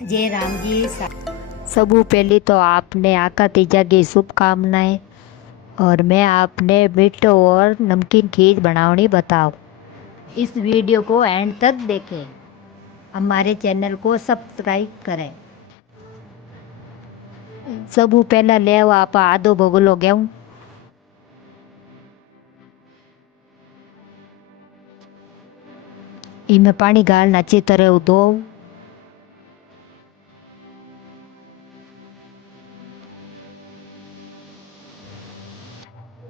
जय राम जी। सबू पहली तो आपने आका तीजा की शुभकामनाएं। और मैं आपने मीठो और नमकीन खीर बनावनी बताऊं। इस वीडियो को एंड तक देखें। हमारे चैनल को सब्सक्राइब करें। सबू पहला ले आओ आप आधो भगोलो गेहूं। इनमें पानी गालना अच्छी तरह धो।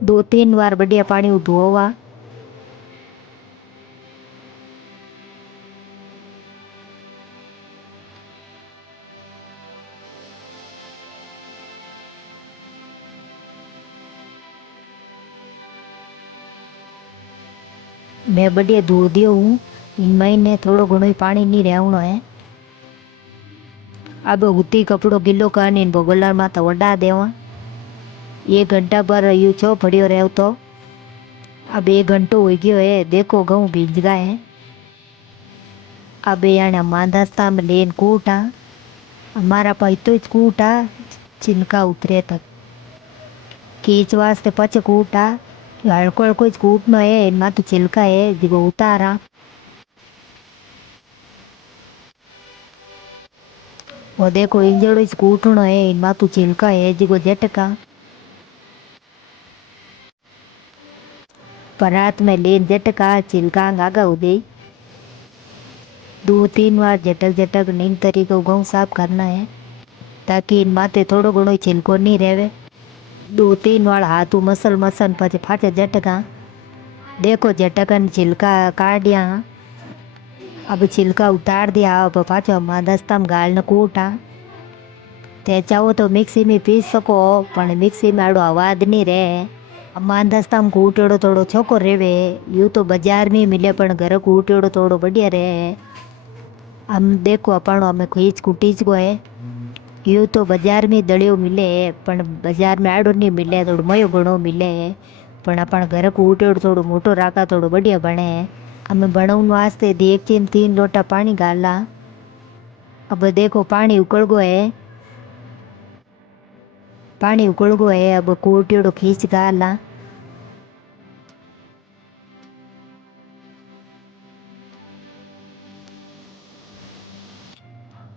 2-3 बार बढ़िया पानी धोवा। मैं बढ़िया धो दियो हूँ। इनमें ने थोड़ो घणो ही पानी नहीं रहनो है। अब उती कपड़ो गिलो कर भगोला में तो वडा देवा। 1 घंटा पर यू छो पड़ियो रहो तो। अब 1 घंटो हो गयो है। देखो गेहूं भीज गए हैं। अब याने मांदास्ता में लेन कूटा। हमारा पास तो कूटा छिलका उतरे तक खींच वास्ते पच कूटा। हल्को हल्को कूटनो है। इनमें तो छिलका है जो उतारा। वो देखो इंजड़ो कूटनो है। इनमें तो छिलका है जो झटका। परात में लेन झटका छिलका आगा उदे। 2-3 बार झटक झटक नीम तरीके गेहूं साफ करना है ताकि इन माथे थोड़ो घणो छिलको नहीं रहे। 2-3 बार हाथ मसल मसल पछे फाटे झटका। देखो झटकन छिलका काटिया। अब छिलका उतार दिया। अब पाछो मादस्ता में गाल न कूटा। ते चाहो तो मिक्सी में पीस सको पर मिक्सी में आड़ो आवाज नहीं रहे। मादस्ता में कूटेड़ो थोड़ो छोको रेवे। यूँ तो बाजार में मिले पर घर कूटेड़ो थोड़ो बढ़िया रहे। हम देखो अपन हमें खींच कुटीच को है। यूँ तो बाजार में दलियो मिले पर बाजार में आड़ो नहीं मिले थोड़ो मयो घणो मिले। पर अपन घर कूटेड़ो थोड़ो मोटो राखा थोड़ो बढ़िया बने। हमें बनाने वास्ते देख 3 लोटा पानी गाला। अब देखो पानी उकल गो है। पानी उकल गो है। अब कूटेड़ो खींच गाला।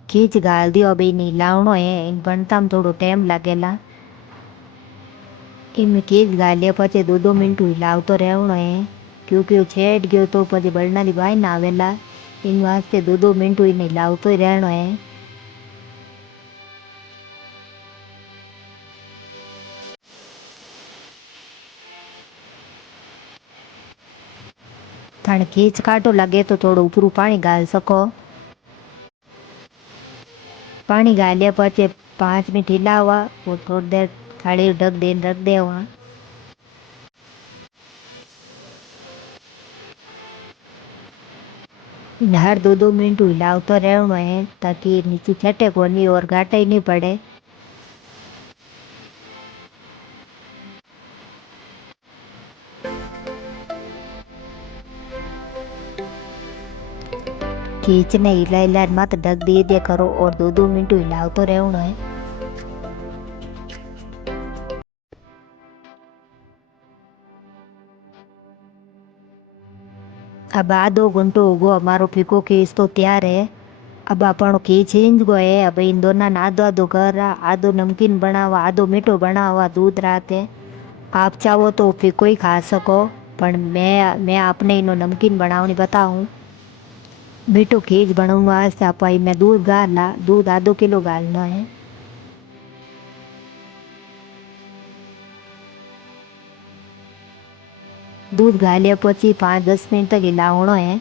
खींच गाल दियो। अब इन्हें लावनो है। इन बनता में थोड़ो टाइम लगेला। इनमें खींच गालिया पचे 2-2 मिनट हिलावतो रहनो है क्योंकि वो छेड़ गयो तो पचे बड़ना री बाई ना आवेला। इन वास्ते 2-2 मिनट इन्हें हिलावतो ही रहनो है। थाने खींच काटो लगे तो थोड़ो ऊपरू पानी गाल सको। पानी गालिया पचे 5 मिनट हिलावा और थोड़ी देर थाली ढक देन रख देवा। हर 2-2 मिनट हिलावतो रहनो है ताकि नीचे छटे कोनी और घाटा ही नहीं पड़े। खींचने हिला हिला मत ढक दे करो और 2-2 मिनट हिलावतो रहनो है। अब आधो घंटो हो गो हमारो फीको खीच तो तैयार है। अब अपन खीच हिंज गो है। अब इन दोनों ने आधो आधो कर आधो नमकीन बनावा आधो मीठो बनावा दूध राते। आप चाहो तो फीको ही खा सको पर मैं आपने इनो नमकीन बनावनी बताऊं। मीठो खीच बनाने वास्ते आप मैं दूध गाला। दूध आधो किलो गालना है। दूध गालिया पची 5-10 मिनट तक हिलावनो है।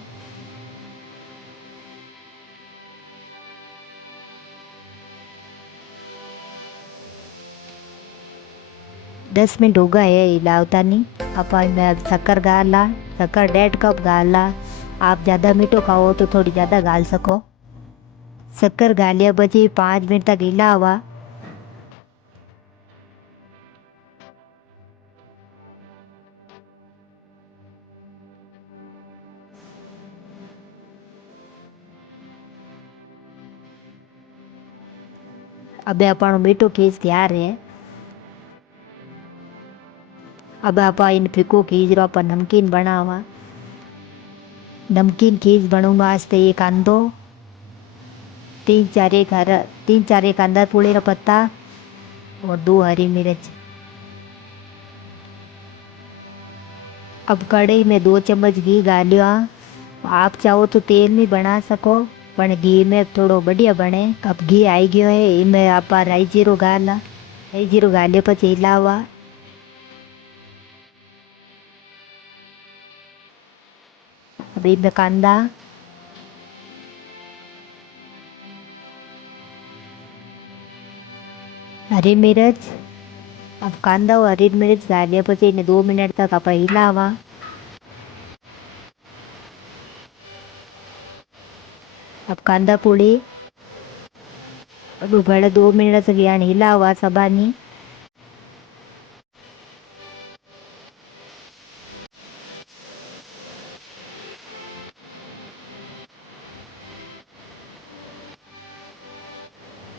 10 मिनट हो गए है हिलावता नहीं। अपन मैं शक्कर गाला। शक्कर 1.5 कप गाला। आप ज़्यादा मीठो खाओ तो थोड़ी ज़्यादा गाल सको। शक्कर गालिया बची 5 मिनट तक हिलावा। अब अपन मीठो खीज तैयार है। अब आप इन फीको खीज रो अपन नमकीन बनावा। नमकीन खीज बनवा वास्ते एक कांदो, तीन चार एक अंदर पुली रा पत्ता और 2 हरी मिर्च। अब कढ़ाई में 2 चम्मच घी डालियो। आप चाहो तो तेल में बना सको पर घी में थोड़ो बढ़िया बने। अब घी आई गयो है, इनमें आप राई जीरो गाला। राई जीरो गाले पर हिलावा। अब इनमें कांदा, हरी मिर्च। अब कांदा और हरी मिर्च डालिए પછી इन्हें 2 मिनट तक आप हिलावा। अब कांदा पोड़ी अब बड़े 2 मिनट तक यानी हिलावा सबानी।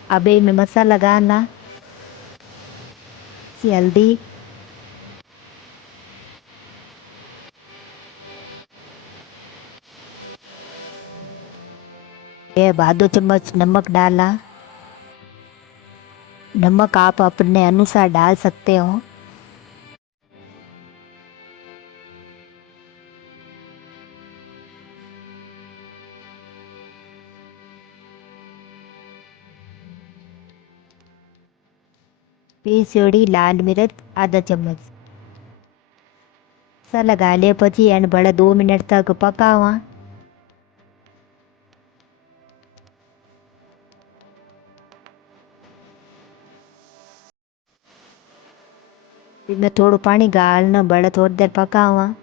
अब इनमें मसाला डालना, हल्दी, ये आधो चम्मच नमक डाला। नमक आप अपने अनुसार डाल सकते हो। पीसोड़ी लाल मिर्च आधा चम्मच। मसाला डाले પછી એને बड़े 2 मिनट तक पकावा। इसमें थोड़ा पानी डालना, बड़े थोड़ी देर पकावा।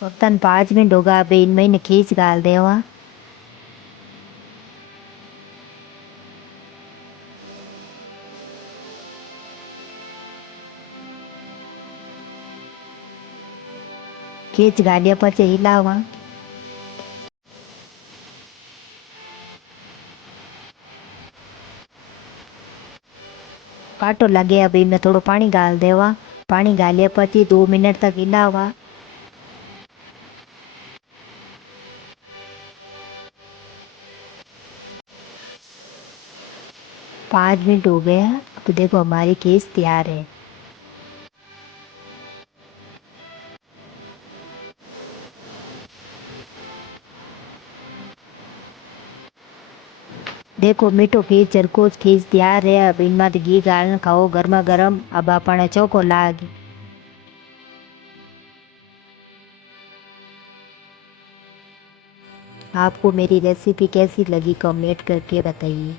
वक्तन 5 मिनट होगा, अब इनमें इन्हें खींच डाल देवा। खींच डालिया પછી हिलावा। काटो लगे अब इनमें थोड़ा पानी डाल देवा। पानी डालिया પછી 2 मिनट तक हिलावा। 5 मिनट हो गया। अब देखो हमारी खीच तैयार है। देखो मीठो खीर चरकोच खीर तैयार है। अब इनमें घी डालना खाओ गर्मा गर्म। अब अपने चौको लाग। आपको मेरी रेसिपी कैसी लगी कमेंट करके बताइए।